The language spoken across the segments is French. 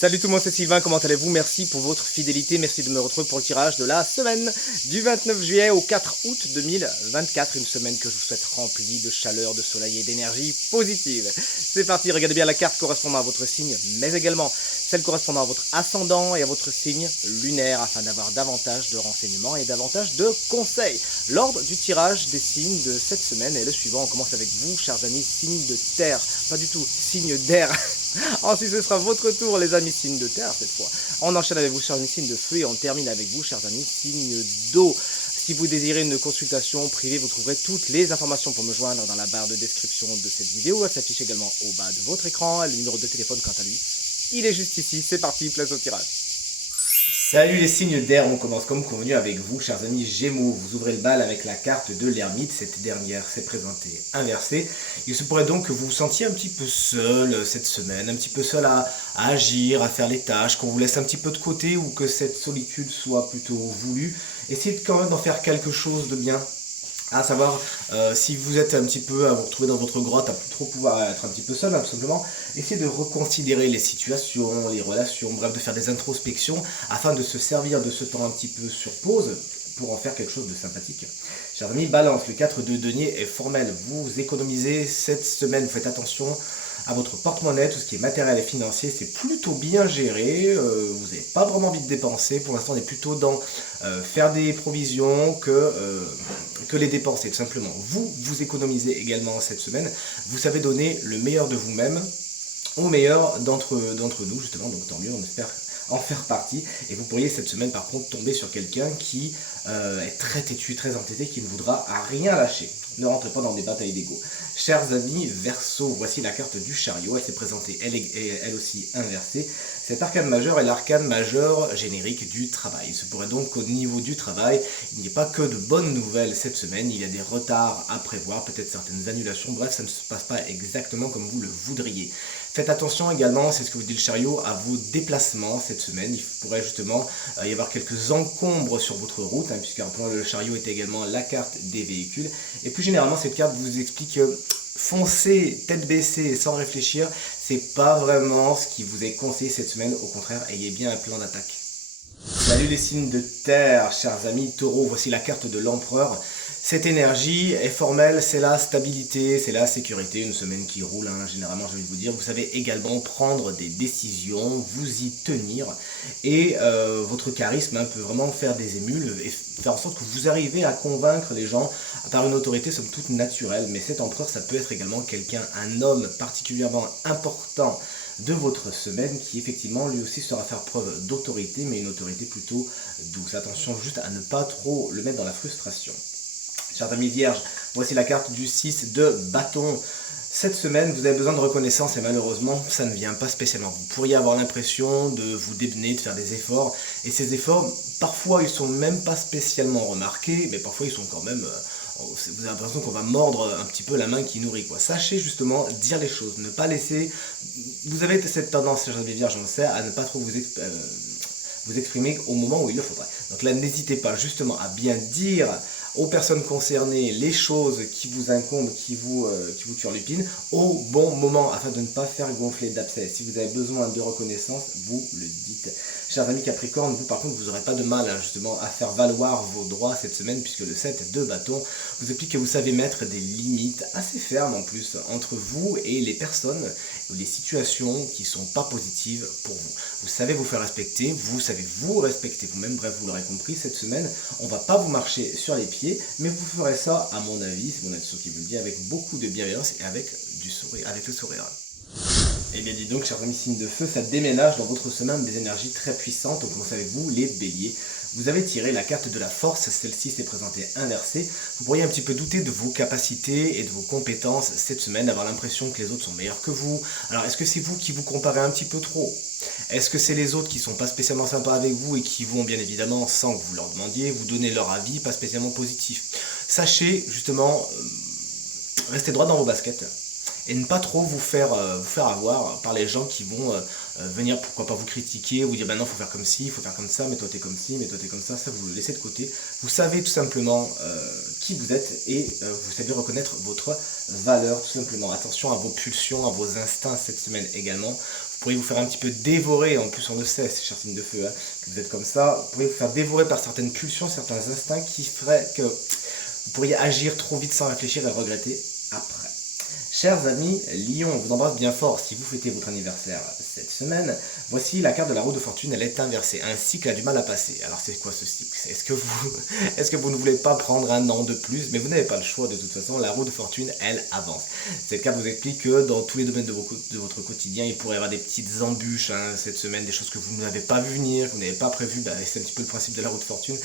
Salut tout le monde, c'est Sylvain, comment allez-vous? Merci pour votre fidélité, merci de me retrouver pour le tirage de la semaine du 29 juillet au 4 août 2024. Une semaine que je vous souhaite remplie de chaleur, de soleil et d'énergie positive. C'est parti, regardez bien la carte correspondant à votre signe, mais également celle correspondant à votre ascendant et à votre signe lunaire afin d'avoir davantage de renseignements et davantage de conseils. L'ordre du tirage des signes de cette semaine est le suivant. On commence avec vous, chers amis, signes de terre, pas du tout, signe d'air. Ensuite, ce sera votre tour, les amis, signes de terre cette fois. On enchaîne avec vous, chers amis, signes de feu, et on termine avec vous, chers amis, signes d'eau. Si vous désirez une consultation privée, vous trouverez toutes les informations pour me joindre dans la barre de description de cette vidéo. Elle s'affiche également au bas de votre écran. Le numéro de téléphone, quant à lui, il est juste ici. C'est parti, place au tirage. Salut les signes d'air, on commence comme convenu avec vous, chers amis Gémeaux. Vous ouvrez le bal avec la carte de l'ermite. Cette dernière s'est présentée inversée. Il se pourrait donc que vous vous sentiez un petit peu seul cette semaine, un petit peu seul à agir, à faire les tâches, qu'on vous laisse un petit peu de côté ou que cette solitude soit plutôt voulue. Essayez quand même d'en faire quelque chose de bien. À savoir, si vous êtes un petit peu à vous retrouver dans votre grotte, à plus trop pouvoir être un petit peu seul, tout simplement, essayez de reconsidérer les situations, les relations, bref, de faire des introspections afin de se servir de ce temps un petit peu sur pause pour en faire quelque chose de sympathique. Chers amis, Balance, le 4 de denier est formel. Vous économisez cette semaine, vous faites attention à votre porte-monnaie, tout ce qui est matériel et financier, c'est plutôt bien géré, vous n'avez pas vraiment envie de dépenser, pour l'instant on est plutôt dans faire des provisions que les dépenser, tout simplement. Vous économisez également cette semaine, vous savez donner le meilleur de vous-même au meilleur d'entre nous, justement, donc tant mieux, on espère en faire partie, et vous pourriez cette semaine par contre tomber sur quelqu'un qui est très têtu, très entêté, qui ne voudra à rien lâcher. Ne rentrez pas dans des batailles d'ego. Chers amis Verseau, voici la carte du chariot, elle s'est présentée elle aussi inversée. Cet arcane majeur est l'arcane majeur générique du travail. Il se pourrait donc qu'au niveau du travail, il n'y ait pas que de bonnes nouvelles cette semaine, il y a des retards à prévoir, peut-être certaines annulations, bref, ça ne se passe pas exactement comme vous le voudriez. Faites attention également, c'est ce que vous dit le chariot, à vos déplacements cette semaine. Il pourrait justement y avoir quelques encombres sur votre route, puisque le chariot est également la carte des véhicules. Et plus généralement, cette carte vous explique que foncer tête baissée sans réfléchir, c'est pas vraiment ce qui vous est conseillé cette semaine. Au contraire, ayez bien un plan d'attaque. Salut les signes de terre, chers amis taureaux, voici la carte de l'empereur. Cette énergie est formelle, c'est la stabilité, c'est la sécurité, une semaine qui roule, généralement j'ai envie de vous dire. Vous savez également prendre des décisions, vous y tenir, et votre charisme peut vraiment faire des émules et faire en sorte que vous arrivez à convaincre les gens par une autorité somme toute naturelle. Mais cet empereur, ça peut être également quelqu'un, un homme particulièrement important de votre semaine qui effectivement lui aussi saura faire preuve d'autorité, mais une autorité plutôt douce. Attention juste à ne pas trop le mettre dans la frustration. Chers amis vierges, voici la carte du 6 de bâton. Cette semaine, vous avez besoin de reconnaissance et malheureusement, ça ne vient pas spécialement. Vous pourriez avoir l'impression de vous démener, de faire des efforts. Et ces efforts, parfois, ils sont même pas spécialement remarqués, mais parfois, ils sont quand même... vous avez l'impression qu'on va mordre un petit peu la main qui nourrit, quoi. Sachez justement dire les choses, ne pas laisser... Vous avez cette tendance, chers amis vierges, je le sais, à ne pas trop vous exprimer au moment où il le faudrait. Donc là, n'hésitez pas justement à bien dire aux personnes concernées les choses qui vous incombent, qui vous turlupinent, au bon moment, afin de ne pas faire gonfler d'abcès. Si vous avez besoin de reconnaissance, vous le dites. Chers amis Capricorne, vous par contre, vous n'aurez pas de mal justement à faire valoir vos droits cette semaine, puisque le 7 de bâton vous explique que vous savez mettre des limites assez fermes en plus entre vous et les personnes ou les situations qui ne sont pas positives pour vous. Vous savez vous faire respecter, vous savez vous respecter vous-même, bref, vous l'aurez compris, cette semaine, on ne va pas vous marcher sur les pieds, mais vous ferez ça, à mon avis, c'est mon intuition qui vous le dit, avec beaucoup de bienveillance et avec le sourire. Et bien dis donc, chers amis signes de feu, ça déménage dans votre semaine des énergies très puissantes. On commence avec vous, les béliers. Vous avez tiré la carte de la force, celle-ci s'est présentée inversée. Vous pourriez un petit peu douter de vos capacités et de vos compétences cette semaine, avoir l'impression que les autres sont meilleurs que vous. Alors est-ce que c'est vous qui vous comparez un petit peu trop ? Est-ce que c'est les autres qui sont pas spécialement sympas avec vous et qui vont bien évidemment, sans que vous leur demandiez, vous donner leur avis, pas spécialement positif ? Sachez justement, restez droit dans vos baskets. Et ne pas trop vous faire avoir par les gens qui vont venir, pourquoi pas vous critiquer, vous dire ben non, faut faire comme ci, il faut faire comme ça, mais toi t'es comme ci, mais toi t'es comme ça vous le laissez de côté. Vous savez tout simplement qui vous êtes et vous savez reconnaître votre valeur tout simplement. Attention à vos pulsions, à vos instincts cette semaine également. Vous Vous pourriez vous faire un petit peu dévorer, en plus on le sait, ces chers signes de feu, hein, que vous êtes comme ça, vous pourriez vous faire dévorer par certaines pulsions, certains instincts qui feraient que vous pourriez agir trop vite sans réfléchir et regretter après. Chers amis Lion, on vous embrasse bien fort si vous fêtez votre anniversaire cette semaine. Voici la carte de la roue de fortune, elle est inversée. Un cycle a du mal à passer. Alors c'est quoi ce cycle? Est-ce que vous ne voulez pas prendre un an de plus? Mais vous n'avez pas le choix de toute façon, la roue de fortune, elle avance. Cette carte vous explique que dans tous les domaines de votre quotidien, il pourrait y avoir des petites embûches cette semaine, des choses que vous n'avez pas vu venir, que vous n'avez pas prévues. C'est un petit peu le principe de la roue de fortune.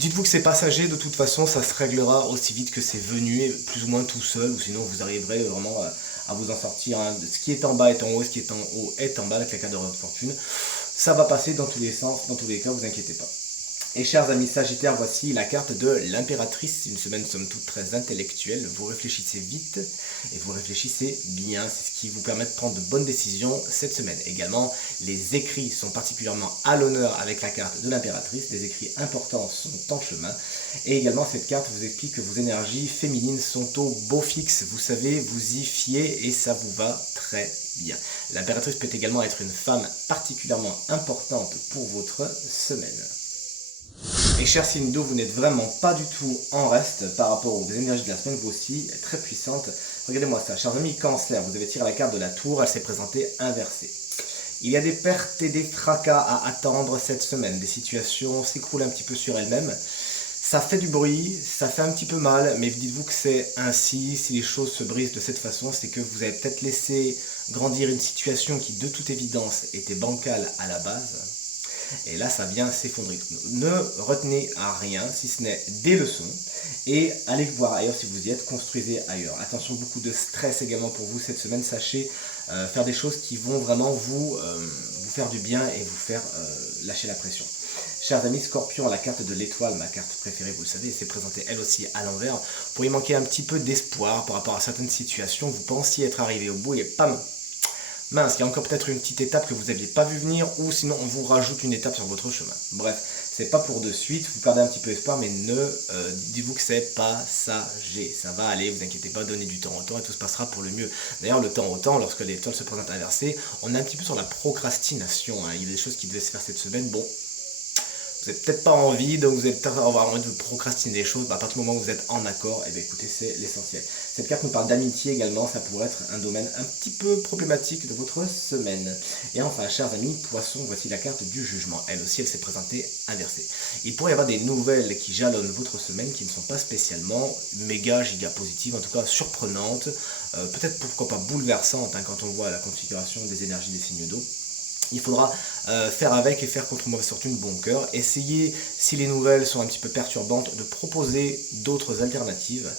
Dites-vous que c'est passager, de toute façon, ça se réglera aussi vite que c'est venu, et plus ou moins tout seul, ou sinon vous arriverez vraiment à vous en sortir. Ce qui est en bas est en haut, ce qui est en haut est en bas avec la carte de la fortune. Ça va passer dans tous les sens, dans tous les cas, vous inquiétez pas. Et chers amis Sagittaires, voici la carte de l'impératrice, une semaine somme toute très intellectuelle. Vous réfléchissez vite et vous réfléchissez bien, c'est ce qui vous permet de prendre de bonnes décisions cette semaine. Également, les écrits sont particulièrement à l'honneur avec la carte de l'impératrice, des écrits importants sont en chemin. Et également, cette carte vous explique que vos énergies féminines sont au beau fixe, vous savez vous y fier et ça vous va très bien. L'impératrice peut également être une femme particulièrement importante pour votre semaine. Et cher signe d'eau, vous n'êtes vraiment pas du tout en reste par rapport aux énergies de la semaine, vous aussi, très puissantes. Regardez-moi ça, chers amis Cancer, vous avez tiré la carte de la tour, elle s'est présentée inversée. Il y a des pertes et des fracas à attendre cette semaine, des situations s'écroulent un petit peu sur elles-mêmes. Ça fait du bruit, ça fait un petit peu mal, mais dites-vous que c'est ainsi, si les choses se brisent de cette façon, c'est que vous avez peut-être laissé grandir une situation qui de toute évidence était bancale à la base. Et là, ça vient s'effondrer. Ne retenez à rien, si ce n'est des leçons, et allez voir ailleurs si vous y êtes, construisez ailleurs. Attention, beaucoup de stress également pour vous cette semaine. Sachez faire des choses qui vont vraiment vous faire du bien et vous faire lâcher la pression. Chers amis Scorpion, la carte de l'étoile, ma carte préférée, vous le savez, s'est présentée elle aussi à l'envers. Vous pourriez manquer un petit peu d'espoir par rapport à certaines situations. Vous pensiez être arrivé au bout et pam, mince, il y a encore peut-être une petite étape que vous n'aviez pas vu venir, ou sinon on vous rajoute une étape sur votre chemin. Bref, c'est pas pour de suite, vous perdez un petit peu espoir, mais dites-vous que c'est passager. Ça va aller, vous inquiétez pas, donnez du temps au temps et tout se passera pour le mieux. D'ailleurs, le temps au temps, lorsque l'étoile se présente inversée, on est un petit peu sur la procrastination. Il y a des choses qui devaient se faire cette semaine, bon. Vous n'avez peut-être pas envie, donc vous allez peut-être avoir envie de procrastiner des choses, à partir du moment où vous êtes en accord, et bien écoutez, c'est l'essentiel. Cette carte nous parle d'amitié également, ça pourrait être un domaine un petit peu problématique de votre semaine. Et enfin, chers amis, Poissons, voici la carte du jugement. Elle aussi, elle s'est présentée inversée. Il pourrait y avoir des nouvelles qui jalonnent votre semaine, qui ne sont pas spécialement méga, giga positives, en tout cas surprenantes, peut-être pourquoi pas bouleversantes, quand on voit la configuration des énergies des signes d'eau. Il faudra faire avec et faire contre mauvaise fortune bon cœur. Essayez, si les nouvelles sont un petit peu perturbantes, de proposer d'autres alternatives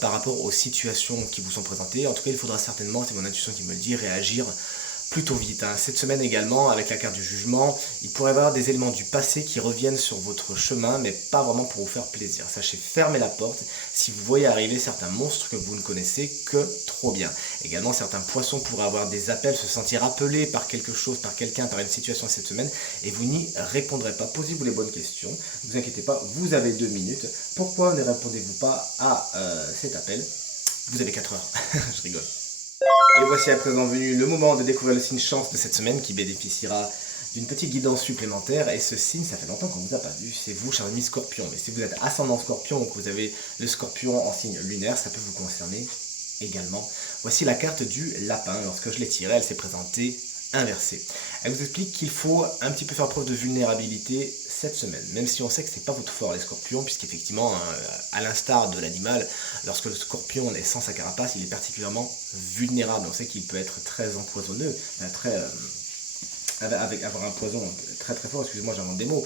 par rapport aux situations qui vous sont présentées. En tout cas, il faudra certainement, c'est mon intuition qui me le dit, réagir plutôt vite. Cette semaine également, avec la carte du jugement, il pourrait y avoir des éléments du passé qui reviennent sur votre chemin, mais pas vraiment pour vous faire plaisir. Sachez fermer la porte si vous voyez arriver certains monstres que vous ne connaissez que trop bien. Également, certains poissons pourraient avoir des appels, se sentir appelés par quelque chose, par quelqu'un, par une situation cette semaine, et vous n'y répondrez pas. Posez-vous les bonnes questions, ne vous inquiétez pas, vous avez 2 minutes. Pourquoi ne répondez-vous pas à cet appel? Vous avez 4 heures, je rigole. Et voici à présent venu le moment de découvrir le signe chance de cette semaine qui bénéficiera d'une petite guidance supplémentaire. Et ce signe, ça fait longtemps qu'on ne vous a pas vu, c'est vous, cher ami Scorpion. Mais si vous êtes ascendant Scorpion ou que vous avez le Scorpion en signe lunaire, ça peut vous concerner également. Voici la carte du lapin. Lorsque je l'ai tirée, elle s'est présentée inversée. Elle vous explique qu'il faut un petit peu faire preuve de vulnérabilité cette semaine, même si on sait que c'est pas votre fort les scorpions, puisqu'effectivement, à l'instar de l'animal, lorsque le scorpion est sans sa carapace, il est particulièrement vulnérable. On sait qu'il peut être très empoisonneux, avec avoir un poison très très fort, excusez-moi j'invente des mots,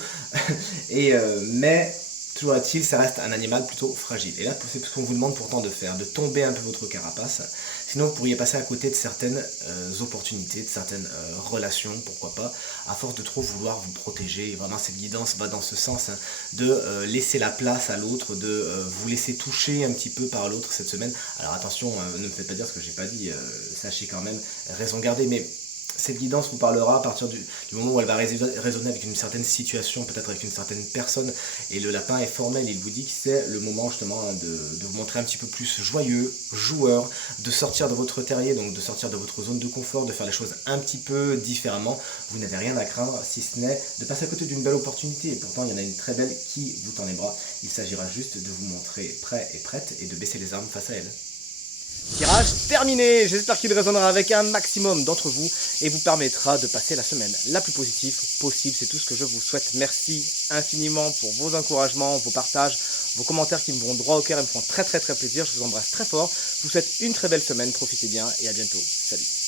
mais toujours est-il, ça reste un animal plutôt fragile. Et là, c'est ce qu'on vous demande pourtant de faire, de tomber un peu votre carapace. Sinon, vous pourriez passer à côté de certaines opportunités, de certaines relations, pourquoi pas, à force de trop vouloir vous protéger. Et vraiment, cette guidance va dans ce sens, de laisser la place à l'autre, de vous laisser toucher un petit peu par l'autre cette semaine. Alors attention, ne me faites pas dire ce que j'ai pas dit, sachez quand même, raison gardée, mais Cette guidance vous parlera à partir du moment où elle va résonner avec une certaine situation, peut-être avec une certaine personne, et le lapin est formel, il vous dit que c'est le moment justement de vous montrer un petit peu plus joyeux, joueur, de sortir de votre terrier, donc de sortir de votre zone de confort, de faire les choses un petit peu différemment. Vous n'avez rien à craindre, si ce n'est de passer à côté d'une belle opportunité, et pourtant il y en a une très belle qui vous tend les bras. Il s'agira juste de vous montrer prêt et prête, et de baisser les armes face à elle. Tirage terminé, j'espère qu'il résonnera avec un maximum d'entre vous et vous permettra de passer la semaine la plus positive possible. C'est tout ce que je vous souhaite. Merci infiniment pour vos encouragements, vos partages, vos commentaires qui me vont droit au cœur et me font très plaisir. Je vous embrasse très fort. Je vous souhaite une très belle semaine, profitez bien et à bientôt. Salut.